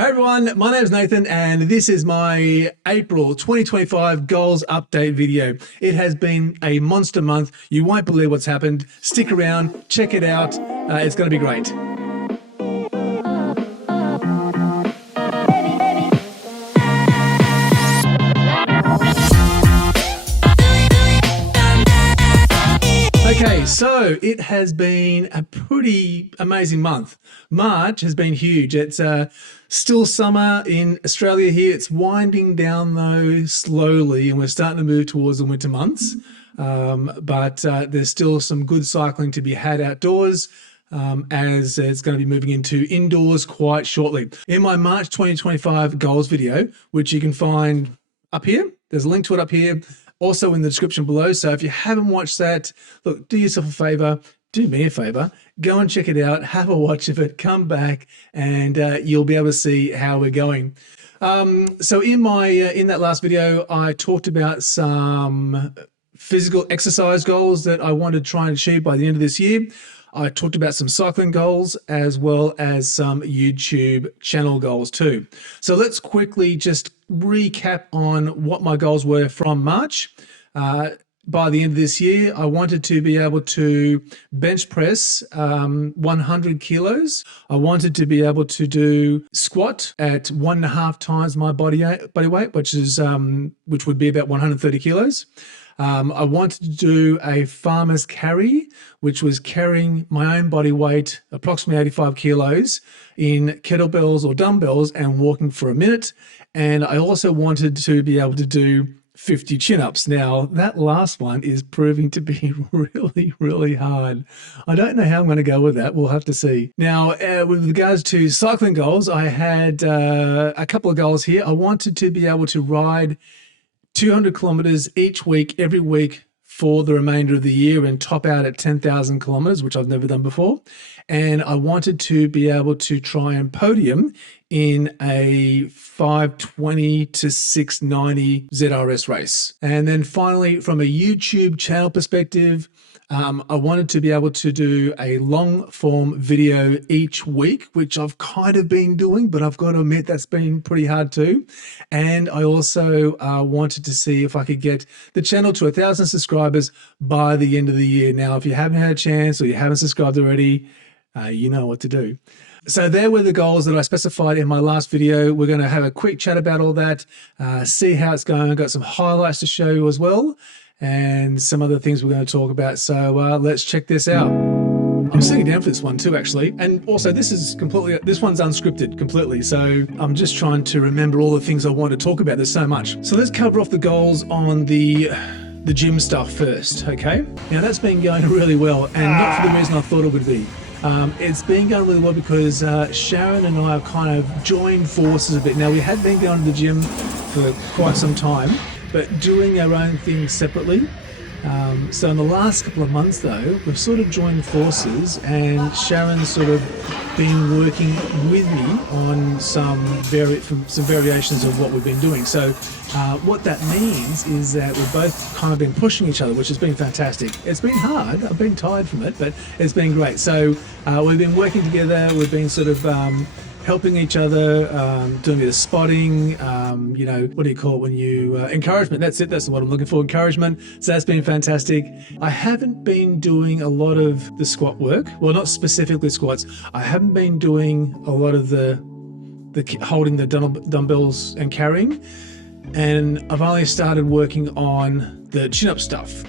Hey everyone, my name is Nathan and this is my April 2025 goals update video. It has been a monster month. You won't believe what's happened. Stick around, check it out. It's going to be great. Okay, so it has been a pretty amazing month. March has been huge. It's still summer in Australia here. It's winding down though slowly, and we're starting to move towards the winter months. But there's still some good cycling to be had outdoors, as it's going to be moving into indoors quite shortly. In my March 2025 goals video, which you can find up here, there's a link to it up here, also in the description below. So if you haven't watched that, look, do yourself a favor, do me a favor, go and check it out, have a watch of it, come back, and you'll be able to see how we're going. So in that last video, I talked about some physical exercise goals that I want to try and achieve by the end of this year. I talked about some cycling goals as well as some YouTube channel goals too. So let's quickly just recap on what my goals were from March. By the end of this year, I wanted to be able to bench press 100 kilos. I wanted to be able to do squat at 1.5 times my body weight, which would be about 130 kilos. I wanted to do a farmer's carry, which was carrying my own body weight, approximately 85 kilos, in kettlebells or dumbbells and walking for a minute. And I also wanted to be able to do 50 chin-ups. Now, that last one is proving to be really, really hard. I don't know how I'm going to go with that. We'll have to see. Now, with regards to cycling goals, I had a couple of goals here. I wanted to be able to ride 200 kilometers each week, every week for the remainder of the year and top out at 10,000 kilometers, which I've never done before. And I wanted to be able to try and podium in a 520 to 690 ZRS race. And then finally, from a YouTube channel perspective, I wanted to be able to do a long form video each week, which I've kind of been doing, but I've got to admit that's been pretty hard too. And I also wanted to see if I could get the channel to 1,000 subscribers by the end of the year. Now, if you haven't had a chance or you haven't subscribed already, you know what to do. So there were the goals that I specified in my last video. We're going to have a quick chat about all that, see how it's going. I've got some highlights to show you as well, and some other things we're going to talk about. So let's check this out. I'm sitting down for this one too, actually. And also this one's unscripted completely. So I'm just trying to remember all the things I want to talk about. There's so much. So let's cover off the goals on the gym stuff first, okay? Now that's been going really well, and not for the reason I thought it would be. It's been going really well because Sharon and I have kind of joined forces a bit. Now, we had been going to the gym for quite some time, but doing our own things separately. So in the last couple of months though, we've sort of joined forces, and Sharon's sort of been working with me on some variations of what we've been doing. So what that means is that we've both kind of been pushing each other, which has been fantastic. It's been hard, I've been tired from it, but it's been great. So we've been working together, we've been sort of helping each other, doing a bit of spotting, you know, what do you call it when you, encouragement, that's it, that's what I'm looking for, encouragement. So that's been fantastic. I haven't been doing a lot of the squat work, well, not specifically squats. I haven't been doing a lot of the holding the dumbbells and carrying, and I've only started working on the chin-up stuff.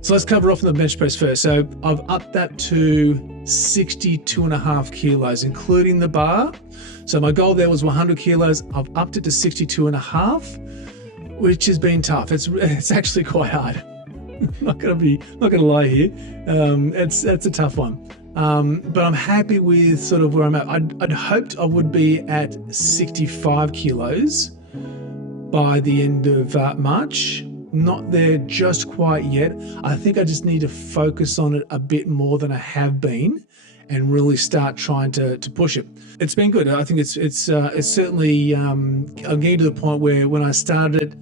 So let's cover off on the bench press first. So I've upped that to 62.5 kilos, including the bar. So my goal there was 100 kilos. I've upped it to 62.5, which has been tough. It's actually quite hard. not gonna lie here. It's a tough one. But I'm happy with sort of where I'm at. I'd hoped I would be at 65 kilos by the end of March. Not there just quite yet. I think I just need to focus on it a bit more than I have been, and really start trying to push it. It's been good. I think it's certainly, I'm getting to the point where when I started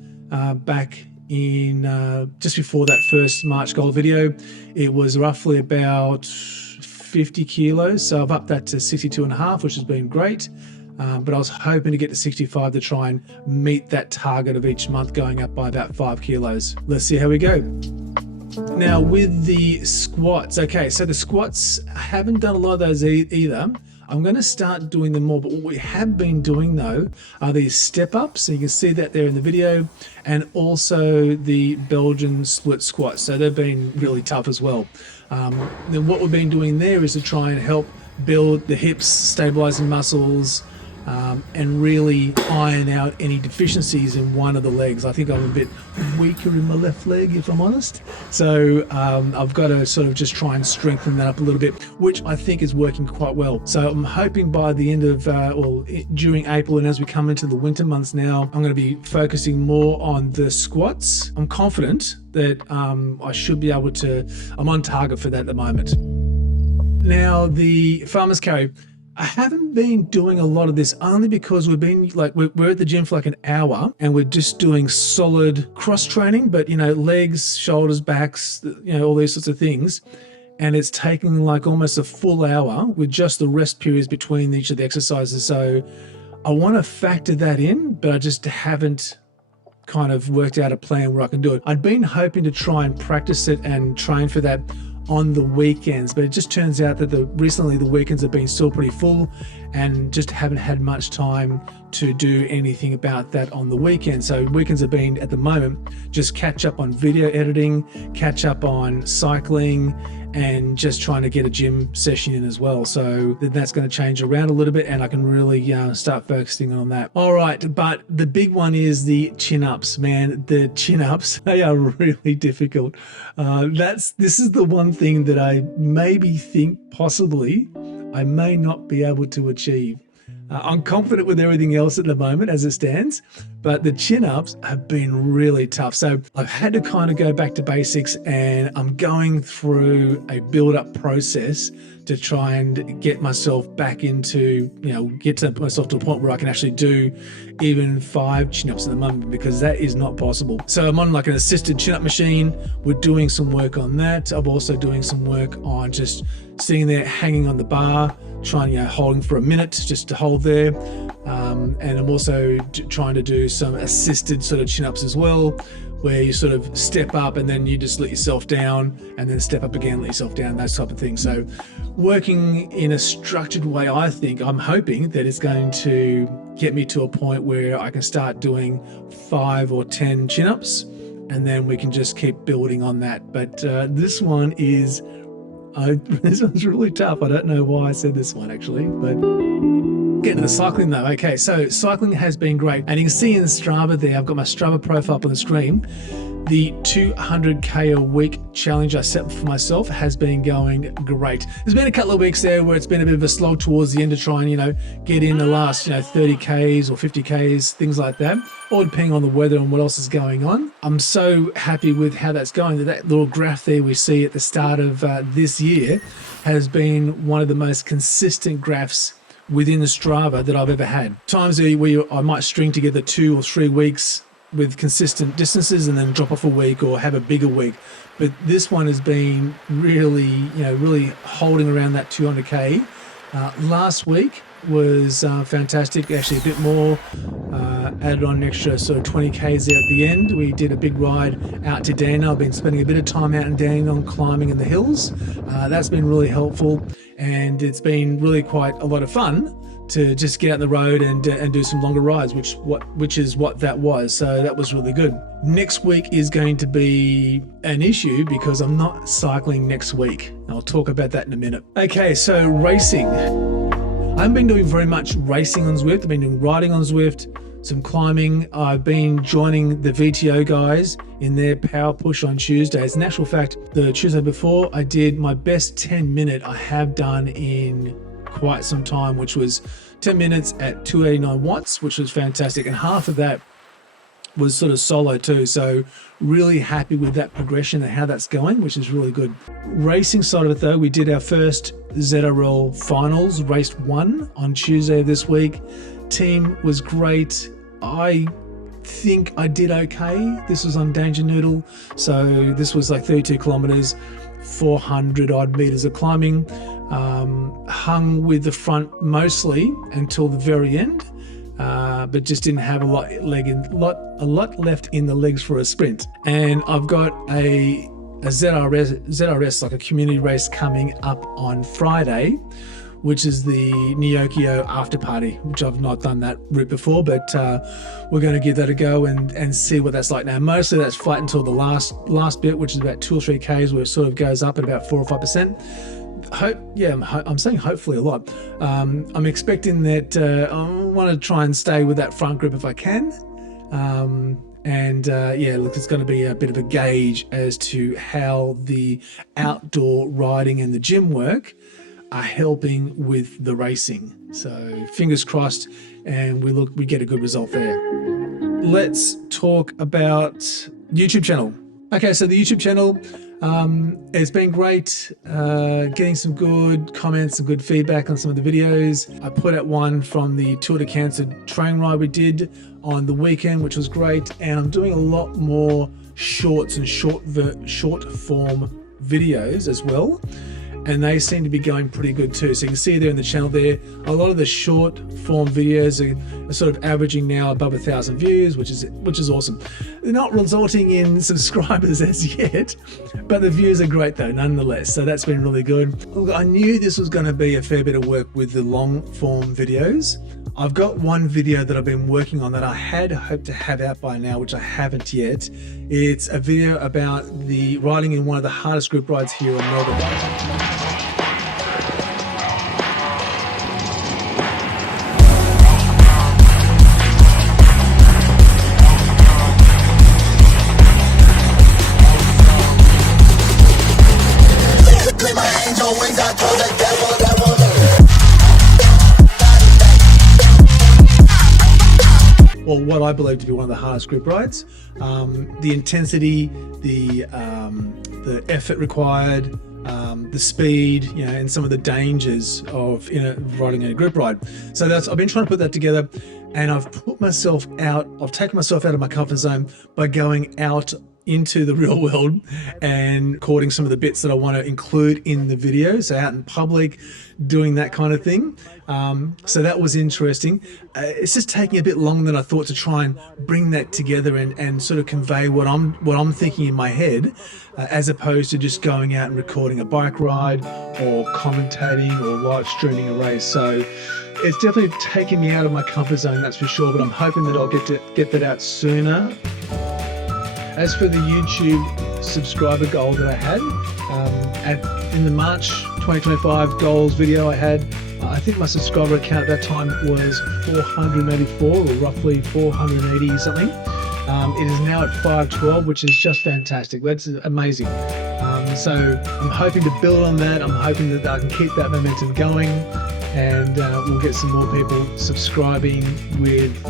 back in just before that first March goal video, it was roughly about 50 kilos. So I've upped that to 62.5, which has been great. but I was hoping to get to 65 to try and meet that target of each month going up by about 5 kilos. Let's see how we go. Now with the squats, okay, so the squats, I haven't done a lot of those either. I'm going to start doing them more, but what we have been doing though are these step ups. So you can see that there in the video, and also the Belgian split squats. So they've been really tough as well. Then what we've been doing there is to try and help build the hips, stabilizing muscles, and really iron out any deficiencies in one of the legs. I think I'm a bit weaker in my left leg, if I'm honest. So I've got to sort of just try and strengthen that up a little bit, which I think is working quite well. So I'm hoping by the end of, during April, and as we come into the winter months now, I'm going to be focusing more on the squats. I'm confident that I should be able to, I'm on target for that at the moment. Now the farmer's carry, I haven't been doing a lot of this only because we've been like, we're at the gym for like an hour and we're just doing solid cross training, but you know, legs, shoulders, backs, you know, all these sorts of things. And it's taking like almost a full hour with just the rest periods between each of the exercises. So I want to factor that in, but I just haven't kind of worked out a plan where I can do it. I'd been hoping to try and practice it and train for that on the weekends, but it just turns out that recently the weekends have been still pretty full and just haven't had much time to do anything about that on the weekend. So weekends have been, at the moment, just catch up on video editing, catch up on cycling, and just trying to get a gym session in as well. So that's going to change around a little bit and I can really start focusing on that. All right, but the big one is the chin-ups, man. The chin-ups, they are really difficult. This is the one thing that I maybe think possibly I may not be able to achieve. I'm confident with everything else at the moment as it stands, but the chin-ups have been really tough. So I've had to kind of go back to basics, and I'm going through a build-up process to try and get myself back into, get myself to a point where I can actually do even 5 chin-ups at the moment, because that is not possible. So I'm on like an assisted chin-up machine. We're doing some work on that. I'm also doing some work on just sitting there hanging on the bar, trying, holding for a minute just to hold there. And I'm also trying to do some assisted sort of chin-ups as well, where you sort of step up and then you just let yourself down and then step up again, let yourself down, those type of things. So working in a structured way, I'm hoping that it's going to get me to a point where I can start doing 5 or 10 chin-ups, and then we can just keep building on that. But this one's really tough. I don't know why I said this one actually, but getting to the cycling though. Okay, so cycling has been great, and you can see in Strava there, I've got my Strava profile up on the screen. The 200k a week challenge I set for myself has been going great. There's been a couple of weeks there where it's been a bit of a slog towards the end to try and, get in the last, 30Ks or 50Ks, things like that, all depending on the weather and what else is going on. I'm so happy with how that's going. That little graph there we see at the start of this year has been one of the most consistent graphs within the Strava that I've ever had. Times where I might string together 2 or 3 weeks with consistent distances and then drop off a week or have a bigger week. But this one has been really, really holding around that 200k. Last week was fantastic, actually a bit more, added on an extra sort of 20k's there at the end. We did a big ride out to Dandenong. I've been spending a bit of time out in Dandenong climbing in the hills. That's been really helpful, and it's been really quite a lot of fun to just get out on the road and do some longer rides, which is what that was. So that was really good. Next week is going to be an issue because I'm not cycling next week. I'll talk about that in a minute. Okay, so racing. I haven't been doing very much racing on Zwift. I've been doing riding on Zwift, some climbing. I've been joining the VTO guys in their power push on Tuesdays. In actual fact, the Tuesday before, I did my best 10-minute I have done in quite some time, which was 10 minutes at 289 watts, which was fantastic. And half of that was sort of solo too. So really happy with that progression and how that's going, which is really good. Racing side of it though, we did our first ZRL finals, race 1 on Tuesday of this week. Team was great. I think I did okay. This was on Danger Noodle. So this was like 32 kilometers. 400 odd meters of climbing. Hung with the front mostly until the very end, but just didn't have a lot left in the legs for a sprint. And I've got a ZRS, like a community race, coming up on Friday, which is the Neokio after party, which I've not done that route before, but we're going to give that a go and see what that's like. Now, mostly that's flat until the last bit, which is about 2 or 3 Ks, where it sort of goes up at about 4 or 5%. I'm saying hopefully a lot. I'm expecting that I want to try and stay with that front group if I can. Look, it's going to be a bit of a gauge as to how the outdoor riding and the gym work are helping with the racing. So fingers crossed, and we get a good result there. Let's talk about YouTube channel. Okay, so the YouTube channel, it's been great getting some good comments and good feedback on some of the videos. I put out one from the Tour de Cancer train ride we did on the weekend, which was great, and I'm doing a lot more shorts and short form videos as well, and they seem to be going pretty good too. So you can see there in the channel there, a lot of the short form videos are sort of averaging now above 1,000 views, which is awesome. They're not resulting in subscribers as yet, but the views are great though, nonetheless. So that's been really good. Look, I knew this was going to be a fair bit of work with the long form videos. I've got one video that I've been working on that I had hoped to have out by now, which I haven't yet. It's a video about the riding in one of the hardest group rides here in Melbourne. Or what I believe to be one of the hardest group rides. The intensity, the effort required, the speed, and some of the dangers of riding in a group ride. So I've been trying to put that together, and I've taken myself out of my comfort zone by going out into the real world and recording some of the bits that I want to include in the video. So out in public, doing that kind of thing. So that was interesting. It's just taking a bit longer than I thought to try and bring that together and sort of convey what I'm thinking in my head, as opposed to just going out and recording a bike ride or commentating or live streaming a race. So it's definitely taken me out of my comfort zone, that's for sure, but I'm hoping that I'll get that out sooner. As for the YouTube subscriber goal that I had, in the March 2025 goals video I had, I think my subscriber count at that time was 484, or roughly 480 something. It is now at 512, which is just fantastic. That's amazing. So I'm hoping to build on that. I'm hoping that I can keep that momentum going, and we'll get some more people subscribing with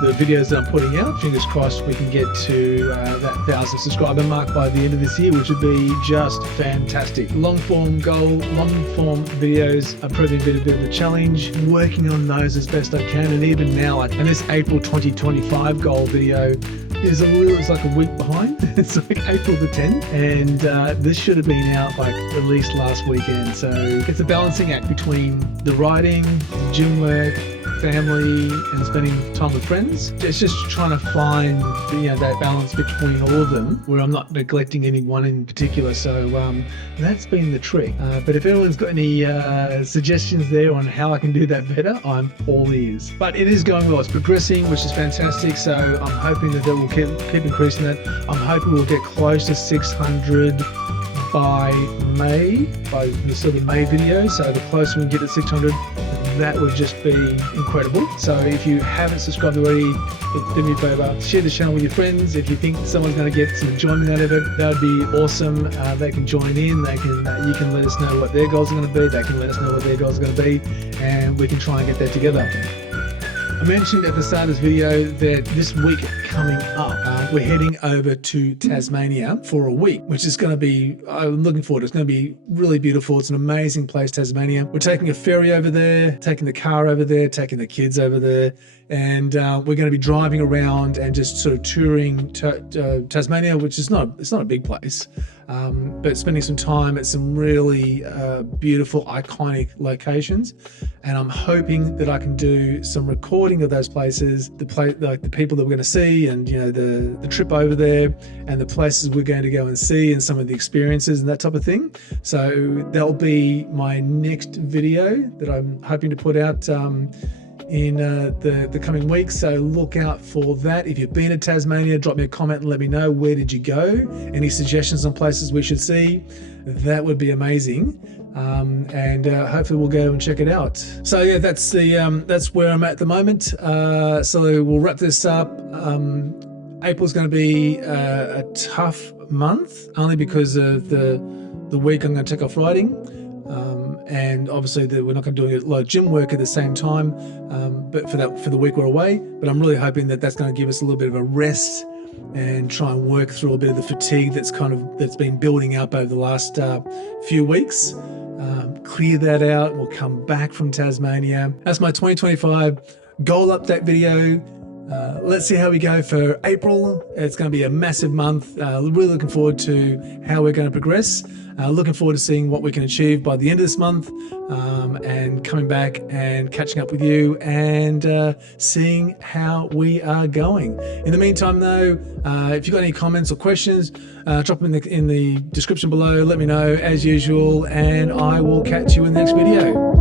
the videos that I'm putting out. Fingers crossed we can get to that 1,000 subscriber mark by the end of this year, which would be just fantastic. Long form videos are proving a bit of a challenge. Working on those as best I can, and even now, and this April 2025 goal video it's like a week behind. It's like April the 10th, and this should have been out like at least last weekend. So it's a balancing act between the riding, the gym work, family, and spending time with friends. It's just trying to find that balance between all of them, where I'm not neglecting any one in particular. So that's been the trick. But if anyone's got any suggestions there on how I can do that better, I'm all ears. But it is going well. It's progressing, which is fantastic. So I'm hoping that we'll keep increasing that. I'm hoping we'll get close to 600 by May, by the sort of May video. So the closer we can get to 600, that would just be incredible. So if you haven't subscribed already, do me a favor, share the channel with your friends. If you think someone's going to get some enjoyment out of it, that would be awesome. They can join in. They can you can let us know what their goals are going to be. They can let us know what their goals are going to be, and we can try and get that together. I mentioned at the start of this video that this week coming up, we're heading over to Tasmania for a week, which is going to be, I'm looking forward to it. It's going to be really beautiful. It's an amazing place, Tasmania. We're taking a ferry over there, taking the car over there, taking the kids over there, and we're going to be driving around and just sort of touring Tasmania, which is it's not a big place, but spending some time at some really beautiful, iconic locations. And I'm hoping that I can do some recording of those places, like the people that we're going to see, and the trip over there, and the places we're going to go and see, and some of the experiences and that type of thing. So that'll be my next video that I'm hoping to put out in the coming weeks. So look out for that. If you've been to Tasmania, drop me a comment and let me know, where did you go? Any suggestions on places we should see? That would be amazing. And hopefully we'll go and check it out. So yeah, that's where I'm at the moment. So we'll wrap this up. April's going to be a tough month, only because of the week I'm going to take off riding. And obviously we're not going to do a lot of gym work at the same time, but for the week we're away. But I'm really hoping that that's going to give us a little bit of a rest and try and work through a bit of the fatigue that's been building up over the last few weeks. Clear that out. We'll come back from Tasmania. That's my 2025 goal update video. Let's see how we go for April. It's going to be a massive month. Really looking forward to how we're going to progress. Looking forward to seeing what we can achieve by the end of this month, and coming back and catching up with you and seeing how we are going. In the meantime, though, if you've got any comments or questions, drop them in the description below. Let me know as usual, and I will catch you in the next video.